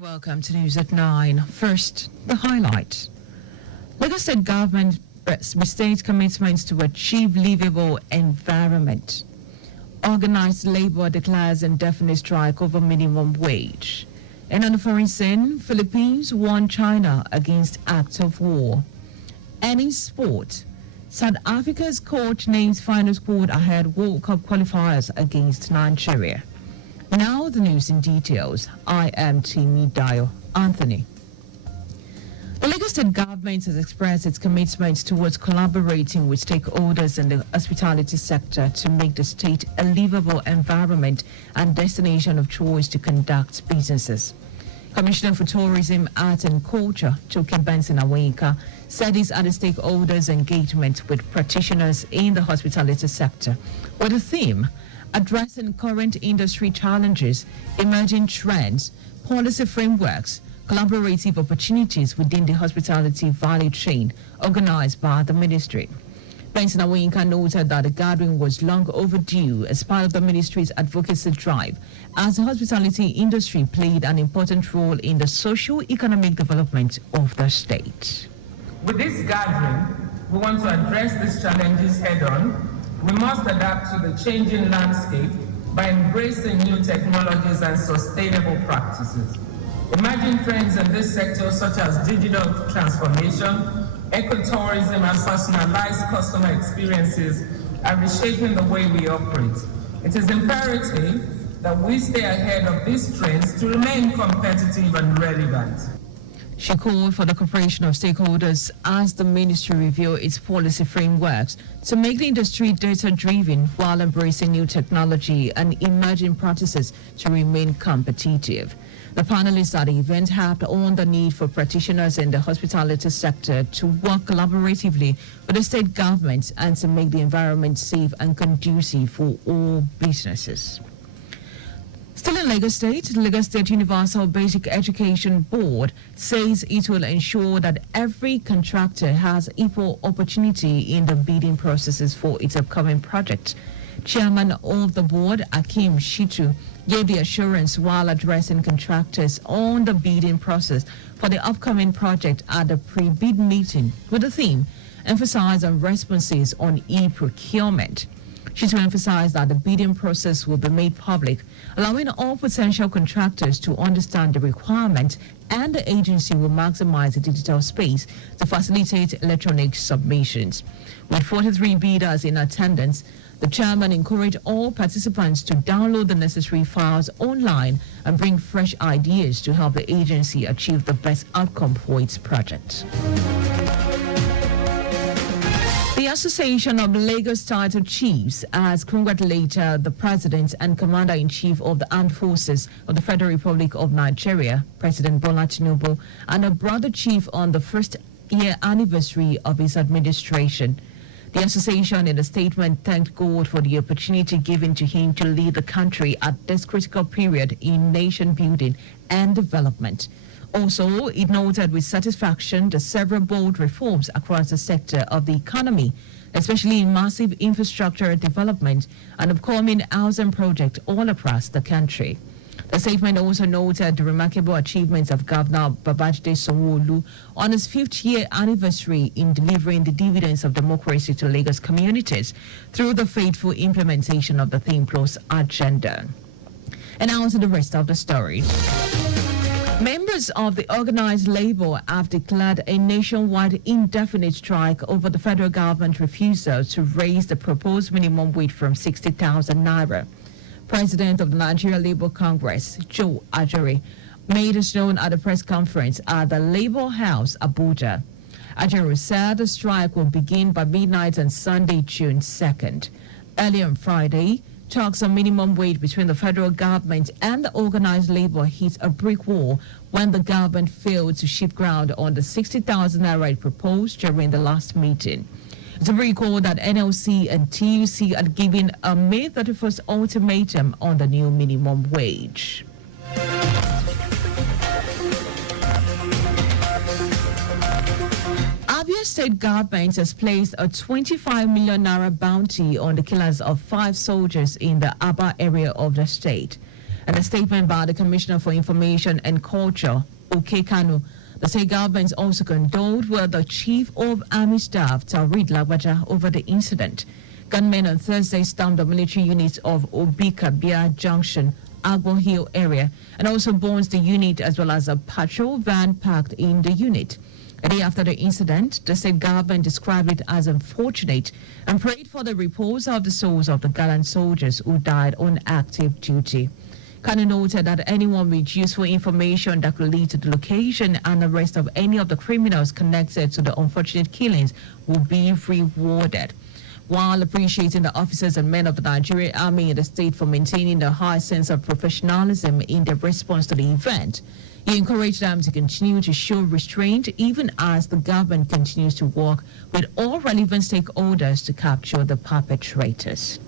Welcome to News at 9. First, the highlights. Lagos State government restates commitments to achieve livable environment. Organized labor declares indefinite strike over minimum wage. And on the foreign scene, Philippines won China against act of war. And in sport, South Africa's coach names final squad ahead World Cup qualifiers against Nigeria. Now the news in details. I am Timmy Dayo. Anthony. The Lagos State government has expressed its commitment towards collaborating with stakeholders in the hospitality sector to make the state a livable environment and destination of choice to conduct businesses. Commissioner for Tourism, Art and Culture, Choke Benson Aweka, said these are the stakeholders' engagement with practitioners in the hospitality sector with the theme addressing current industry challenges, emerging trends, policy frameworks, collaborative opportunities within the hospitality value chain organized by the ministry. Benson Awinka noted that the gathering was long overdue as part of the ministry's advocacy drive, as the hospitality industry played an important role in the socio-economic development of the state. With this gathering, we want to address these challenges head-on. We must adapt to the changing landscape by embracing new technologies and sustainable practices. Emerging trends in this sector, such as digital transformation, ecotourism, and personalized customer experiences, are reshaping the way we operate. It is imperative that we stay ahead of these trends to remain competitive and relevant. She called for the cooperation of stakeholders as the ministry review its policy frameworks to make the industry data-driven while embracing new technology and emerging practices to remain competitive. The panelists at the event harped on the need for practitioners in the hospitality sector to work collaboratively with the state government and to make the environment safe and conducive for all businesses. Still in Lagos State, the Lagos State Universal Basic Education Board says it will ensure that every contractor has equal opportunity in the bidding processes for its upcoming project. Chairman of the board, Akim Shitu, gave the assurance while addressing contractors on the bidding process for the upcoming project at the pre-bid meeting with the theme, emphasize on responses on e-procurement. She to emphasize that the bidding process will be made public, allowing all potential contractors to understand the requirement, and the agency will maximize the digital space to facilitate electronic submissions. With 43 bidders in attendance, the chairman encouraged all participants to download the necessary files online and bring fresh ideas to help the agency achieve the best outcome for its project. The Association of Lagos Title Chiefs has congratulated the President and Commander-in-Chief of the Armed Forces of the Federal Republic of Nigeria, President Bola Tinubu, and a brother chief on the first-year anniversary of his administration. The association in a statement thanked God for the opportunity given to him to lead the country at this critical period in nation building and development. Also, it noted with satisfaction the several bold reforms across the sector of the economy, especially in massive infrastructure development and upcoming housing projects all across the country. The statement also noted the remarkable achievements of Governor Babajide Sanwo-Olu on his 5th-year anniversary in delivering the dividends of democracy to Lagos communities through the faithful implementation of the Think Plus agenda. And now to the rest of the story. Members of the organized labor have declared a nationwide indefinite strike over the federal government refusal to raise the proposed minimum wage from 60,000 naira. President of the Nigeria Labour Congress, Joe Ajuri, made this known at a press conference at the Labour House, Abuja. Ajuri said the strike will begin by midnight on Sunday, June 2nd. Earlier on Friday, talks on minimum wage between the federal government and the organized labor hit a brick wall when the government failed to shift ground on the 60,000 naira it proposed during the last meeting. To recall that NLC and TUC had given a May 31st ultimatum on the new minimum wage. Abia State government has placed a 25 million naira bounty on the killers of 5 soldiers in the Aba area of the state. And a statement by the Commissioner for Information and Culture, OK Kanu, the state government also condoled with the Chief of Army Staff, Tariq Lagbaja, over the incident. Gunmen on Thursday stormed the military units of Obikabia Junction, Agbo Hill area, and also burns the unit as well as a patrol van parked in the unit. A day after the incident, the state government described it as unfortunate and prayed for the repose of the souls of the gallant soldiers who died on active duty. Kanu noted that anyone with useful information that could lead to the location and arrest of any of the criminals connected to the unfortunate killings will be rewarded. While appreciating the officers and men of the Nigerian Army and the state for maintaining a high sense of professionalism in their response to the event, he encouraged them to continue to show restraint even as the government continues to work with all relevant stakeholders to capture the perpetrators.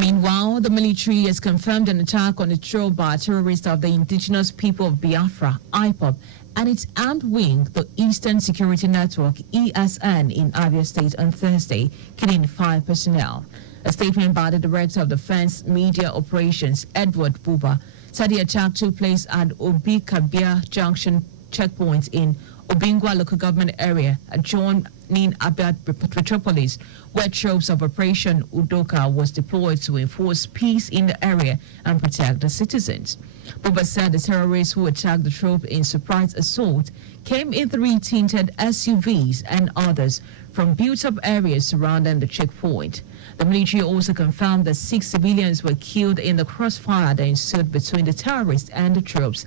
Meanwhile, the military has confirmed an attack on the Troba terrorists of the indigenous people of Biafra, IPOB, and its armed wing, the Eastern Security Network, ESN, in Abia State on Thursday, killing 5 personnel. A statement by the Director of Defense Media Operations, Edward Buba, said the attack took place at Obikabia Junction checkpoint in Obingwa local government area adjoining Abia Metropolis, where troops of Operation Udoka was deployed to enforce peace in the area and protect the citizens. Buba said the terrorists who attacked the troop in surprise assault came in 3 tinted SUVs and others from built-up areas surrounding the checkpoint. The military also confirmed that 6 civilians were killed in the crossfire that ensued between the terrorists and the troops,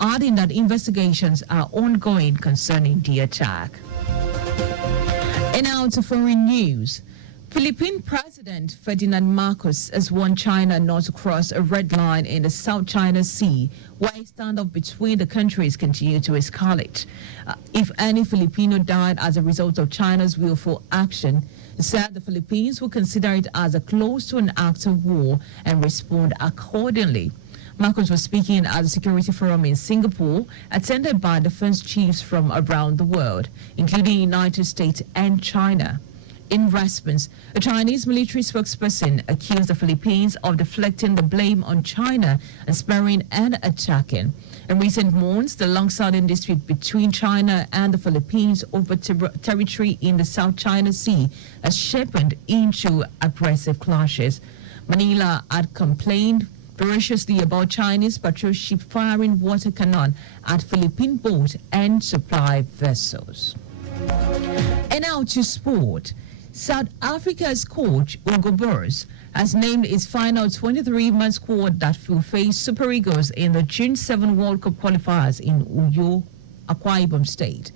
adding that investigations are ongoing concerning the attack. And now to foreign news. Philippine President Ferdinand Marcos has warned China not to cross a red line in the South China Sea, where a standoff between the countries continues to escalate. If any Filipino died as a result of China's willful action, he said the Philippines will consider it as a close to an act of war and respond accordingly. Marcos was speaking at the Security Forum in Singapore, attended by defense chiefs from around the world, including the United States and China. In response, a Chinese military spokesperson accused the Philippines of deflecting the blame on China and sparing and attacking. In recent months, the long-standing dispute between China and the Philippines over territory in the South China Sea has sharpened into aggressive clashes. Manila had complained ferociously about Chinese patrol ship firing water cannon at Philippine boat and supply vessels. And now to sport. South Africa's coach, Hugo Broos, has named its final 23-man squad that will face Super Eagles in the June 7 World Cup qualifiers in Uyo, Akwa Ibom State.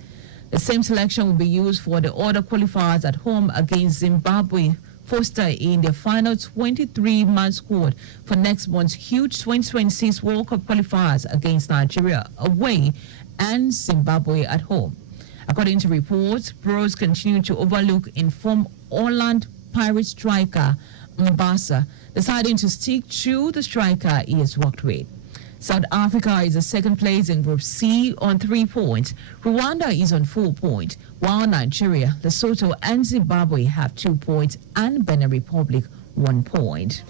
The same selection will be used for the other qualifiers at home against Zimbabwe, Foster in their final 23-man squad for next month's huge 2026 World Cup qualifiers against Nigeria away and Zimbabwe at home. According to reports, Bros continue to overlook informed Orlando Pirates striker Mbasa, deciding to stick to the striker he has worked with. South Africa is in second place in Group C on 3 points. Rwanda is on 4 points, while Nigeria, Lesotho, and Zimbabwe have 2 points, and Benin Republic 1 point.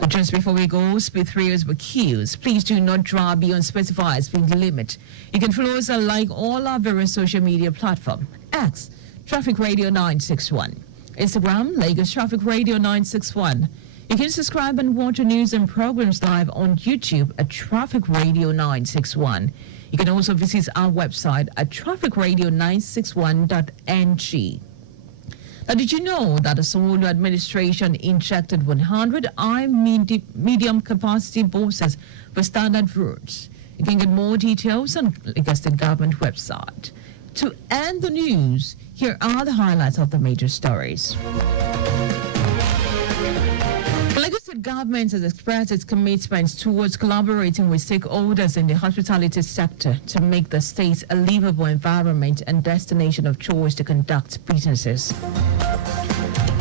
But just before we go, speed thrills with cues. Please do not drive beyond specified speed limit. You can follow us and like all our various social media platforms. X, Traffic Radio 961. Instagram, Lagos Traffic Radio 961. You can subscribe and watch our news and programs live on YouTube at Traffic Radio 961. You can also visit our website at trafficradio961.ng. Now, did you know that the Solo administration injected 100 medium capacity buses for standard routes? You can get more details on Lagos State Government website. To end the news, here are the highlights of the major stories. The Lagos State Government has expressed its commitment towards collaborating with stakeholders in the hospitality sector to make the state a livable environment and destination of choice to conduct businesses.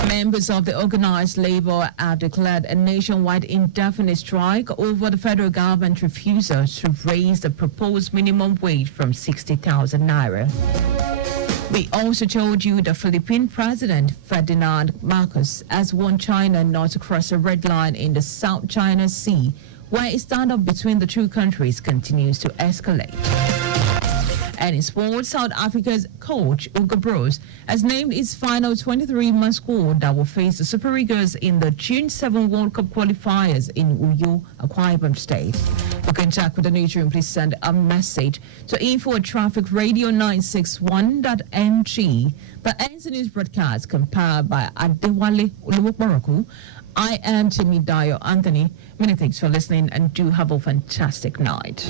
Members of the organized labor have declared a nationwide indefinite strike over the federal government refusal to raise the proposed minimum wage from 60,000 naira. We also told you the Philippine President Ferdinand Marcos has warned China not to cross a red line in the South China Sea, where a standoff between the two countries continues to escalate. And in sports, South Africa's coach, Ugo Bros, has named its final 23-man squad that will face the Super Eagles in the June 7 World Cup qualifiers in Uyo, Akwa Ibom State. For contact with the newsroom, please send a message to info@trafficradio961.ng. The NC News broadcast compiled by Adewale Oluwokboroku. I am Timmy Dayo Anthony. Many thanks for listening and do have a fantastic night.